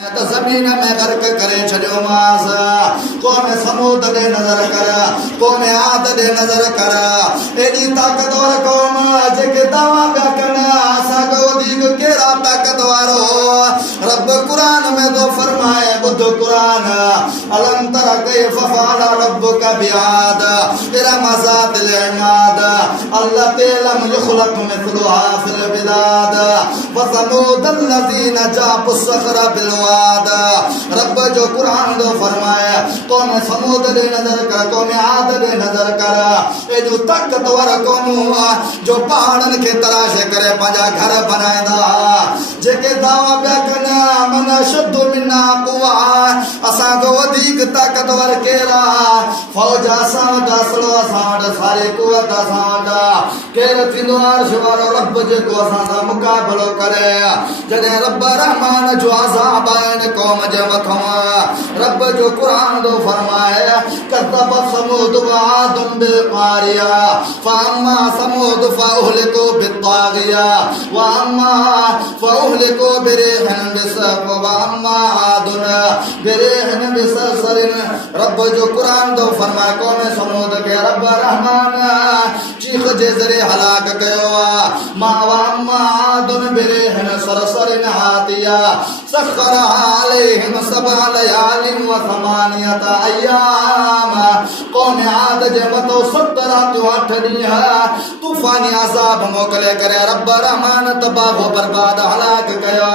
तो ज़मीन में गर्क करे छॾियो मास कौम समूद दे नज़र कर कौम आद दे नज़र कर एडी ताकतवर कौम जेके दावा पिया कनि असां खां वधीक कहिड़ा ताकतवर रब कुरान में तो फरमाए बुध कुरान अलम तरा कैफ फअल रब्बुक बिआद इरम ज़ातिल इमाद अल्लती लम युखलक मिस्लुहा फिल बिलाद व समूद अल्लज़ीना जाबु सखरा बिलवाद रब जो कुरान दो फरमाए कौम समूद दे नजर कर कौम आद दे नजर कर ए जो ताकतवर कौम जो पहाड़न के तराश करे पंजा घर बनाएंदा जेके दावा पिया कनि मन शुद्ध मिना कुआ असां को वधीक ताकतवर केरा फौज असां वटि असलो असां वटि सारी कुवत असां वटि केर थींदो अर्श वारो रब जेको असां सां मुक़ाबिलो करे जॾहिं रब रहमान जो अज़ाब आहिनि कौम जे मथां रब जो कुरान दो फरमाए कज़्ज़ब समूद वआदुम बिल-क़ारिया फ़अम्मा समूद फ़अहलिकू बित-ताग़िया वअम्मा फ़अहलिकू बिरिह्न बिसफ़ वअम्मा आदुन बिरिह्न बिसरसरिन रब जो कुरान दो फरमाए कौम समूद के रब रहमान चीख जे ज़रिए हलाक कयो मा वअम्मा आदुन बिरिह्न सरसरिन आतिया सख़र अलैहिम सबअ लयालिन व समानियत अय्याम कौम आद जे मथो 7 रातूं 8 ॾींहं तूफ़ानी अज़ाब मोकिले करे रब रहमान तबाह बर्बाद हलाक कयो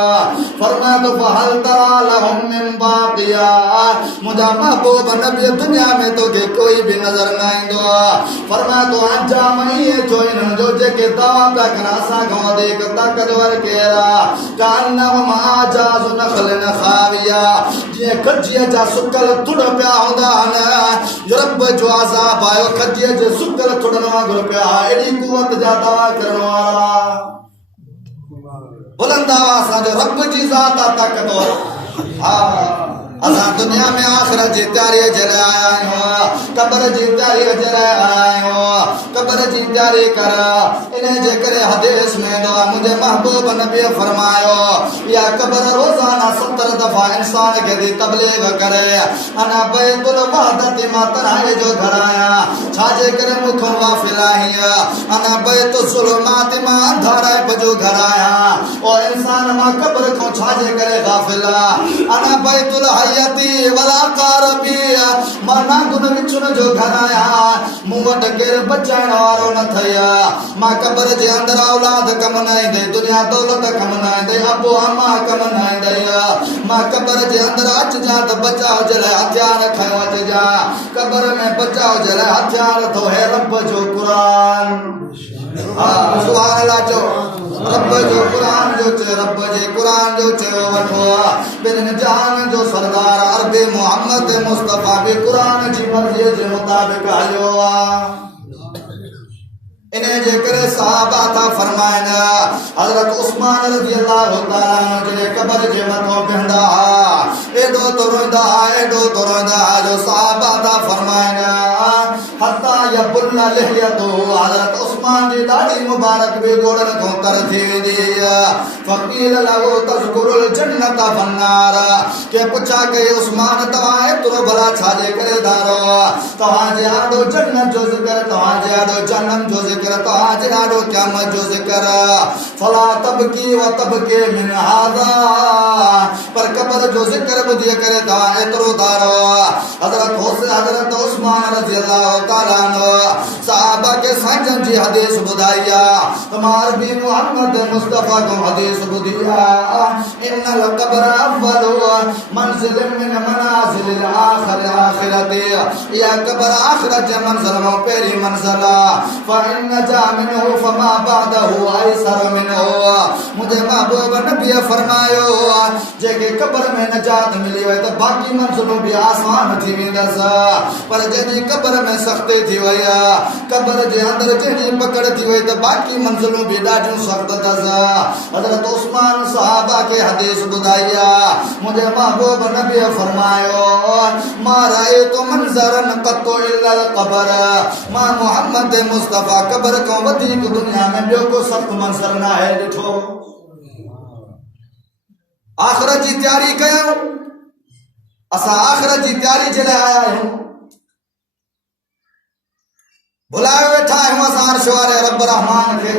फरमाए तो फहल तरा लहुम मिन बाक़िया मुंहिंजा महबूब नबी दुनिया में तोखे कोई भी नज़र न ईंदो फरमाए तो अंजाम ईअं थियो इन्हनि जो जेके दावा पिया कनि असां खां वधीक ताक़तवर केरा कान्नहुम आजाज़ु नख़लिन ख़ाविया जीअं खजीअ जा सुकल तुड़ पिया हूंदा आहिनि रब जो अज़ाब आयो खजीअ जे सुकल तुड़नि वांगुरु पिया एॾी कुवत जा दावा करण वारा बुलंद आवाज़ सां जो रब जी ज़ात आहे ताक़तवर हा असां दुनिया में आख़िरत जी तयारीअ जे लाइ आया आहियूं क़ब्र जी तयारीअ जे लाइ आया आहियूं क़ब्र जी तयारी कर इन जे करे हदीस में ईंदो आहे मुंहिंजे महबूब नबीअ फरमायो इहा क़ब्र रोज़ाना 70 दफ़ा इंसान खे थी तबलीग करे अना बैतुल वहदत मां तन्हाई जो घर आहियां छाजे करे मूंखां वाफ़िल आहीं अना बैतुल ज़ुल्मात मां अंधाराइप जो घर आहियां ओ इंसान मां क़ब्र खां छाजे करे गाफ़िल अना बैतुल हयती वला कारबी मां नागुन विचुन जो घर आहियां मूं वटि केरु बचाइण वारो न थया मां क़ब्र जे अंदर औलाद कम न ईंदे दुनिया दौलत कम न ईंदे अबो अम्मा कम न ईंदई मां क़ब्र जे अंदर अचजां त बचाव जे लाइ हथियार खयो अचजां क़ब्र में बचाव जे लाइ हथियार थो हे रब जो कुरान हा सुभान अल्लाह जो रब जो कुरान जो चे रब जे कुरान जो चे वठो बिन जान जो सरदार अरबी मोहम्मद मुस्तफा भी कुरान जी मर्जी जे मुताबिक हलियो इन्हें जे करे सहाबा था फरमाइना हजरत उस्मान रज़ी अल्लाह तआला जे क़ब्र जे मथो बेंदा एडो तो रोंदा जो सहाबा था फरमाइना हत्ता यबुल्ला लहयतो हजरत उस्मान जी दाढ़ी मुबारक भी गोड़न को तर थी वेंदी फकील लहू तज़कुरुल जन्नत वन्नार के पुछा के उस्मान तव्हां एतिरो भला छाजे करे धारो तव्हां जे आॾो जन्नत जो ज़िक्र तव्हां जे आॾो जन्नत जो ज़िक्र तव्हां जे आॾो क़यामत जो ज़िक्र फला तबकी व तबके मिन हाज़ा पर क़ब्र जो ज़िक्र ॿुधी करे तव्हां एतिरो धारो हज़रत उस्मान रज़ी अल्लाह तआला अन्हु सहाबा के साईं जी हदीस ॿुधाई तमार भी मोहम्मद मुस्तफा को हदीस ॿुधी इन्नल क़ब्र अव्वलु मंज़िल मिन मनाज़िलिल आखिरत या क़ब्र आखिरत जे मंज़िल में पहिरीं मंज़िल फ़इन जा मिनहु फमा बादहु अयसर मिनहु मुंहिंजे महबूब नबीअ फरमायो जेके क़ब्र में नजात मिली वई त बाक़ी मंज़िलूं भी आसान थी वेंदसि पर जंहिंजी क़ब्र में सख़्ती थी वई क़ब्र जे अंदर जंहिंजी पकड़ थी वई त बाक़ी मंज़िलूं भी ॾाढियूं सख़्त अथसि हज़रत उस्मान सहाबा के हदीस ॿुधाई मुंहिंजे महबूब नबीअ फरमायो मां रअयतु मंज़रन क़त्तु इल्लल क़ब्र मां मोहम्मद मुस्तफा क़ब्र खां वधीक दुनिया में ॿियो को सख़्त मंज़र न आहे ॾिठो आखिरत जी तैयारी कयो, असा आखिरत जी तैयारी जे लाइ आया आहियूं। बुलाए वेठा आहियूं असां अर्श वारे रब रहमान खे।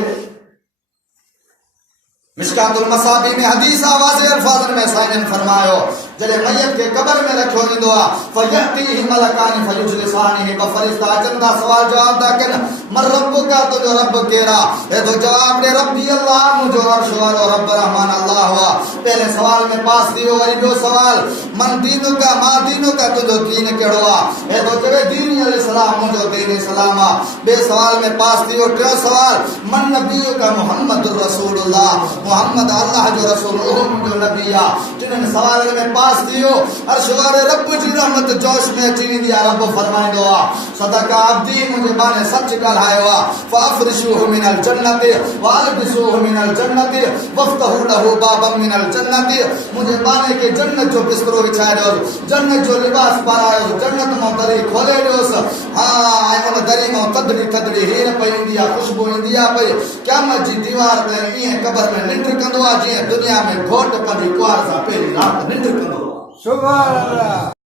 मिशकातुल मसाबी में हदीस आवाज़ अल्फाज़न में साईं फरमायो, जॾहिं मयत खे क़ब्र में रखियो वेंदो आहे, फयअतीहि मलकानि फयुजलिसानिहि, ॿ फ़रिश्ता अचनि था, सवाल जवाब था कनि, मन रब्बुका, तुंहिंजो रब केरु आहे? हे तो जवाब ॾे, रब्बी अल्लाह, मुंहिंजो अर्श वारो रब रहमान अल्लाह हुआ। पहले सवाल में पास थी वियो, वरी ॿियो सवाल, मन दीनुका, मां दीनुका, तुंहिंजो दीन कहिड़ो आहे? हे तो चवे दीन अल इस्लाम, मुंहिंजो दीन इस्लाम आहे। ॿिए सवाल में पास थी वियो, टियों सवाल, मन नबीयुका मुहम्मदुर रसूलुल्लाह, मुहम्मद अल्लाह जो रसूल, उहो मुंहिंजो नबी आहे। टिनि सवालनि में पास थी वियो, अर्श वारे रब जी रहमत जोश में अची वेंदी आहे। रब फरमाईंदो आहे, सदका अब्दी, मुंहिंजे बाने सच ॻाल्हायो आहे। फअफ़रिशूहु मिनल जन्नति वअल्बिसूहु मिनल जन्नति वफ़्तहू लहू बाबम मिनल जन्नति, मुंहिंजे बाने खे जन्नत जो बिस्तरो विछाए ॾियोसि, जन्नत जो लिबास पारायोसि, जन्नत मां दरी खोले ॾियोसि। हा, ऐं उन दरी मां थधड़ी थधड़ी हीर पई ईंदी आहे, ख़ुशबू ईंदी आहे पई। क़यामत जी दीवार ते ईअं क़ब्र में निंड कंदो आहे जीअं दुनिया में घोट पंहिंजी कुंवार सां पहिरीं राति निंड कंदो आहे। सुभान अल्लाह।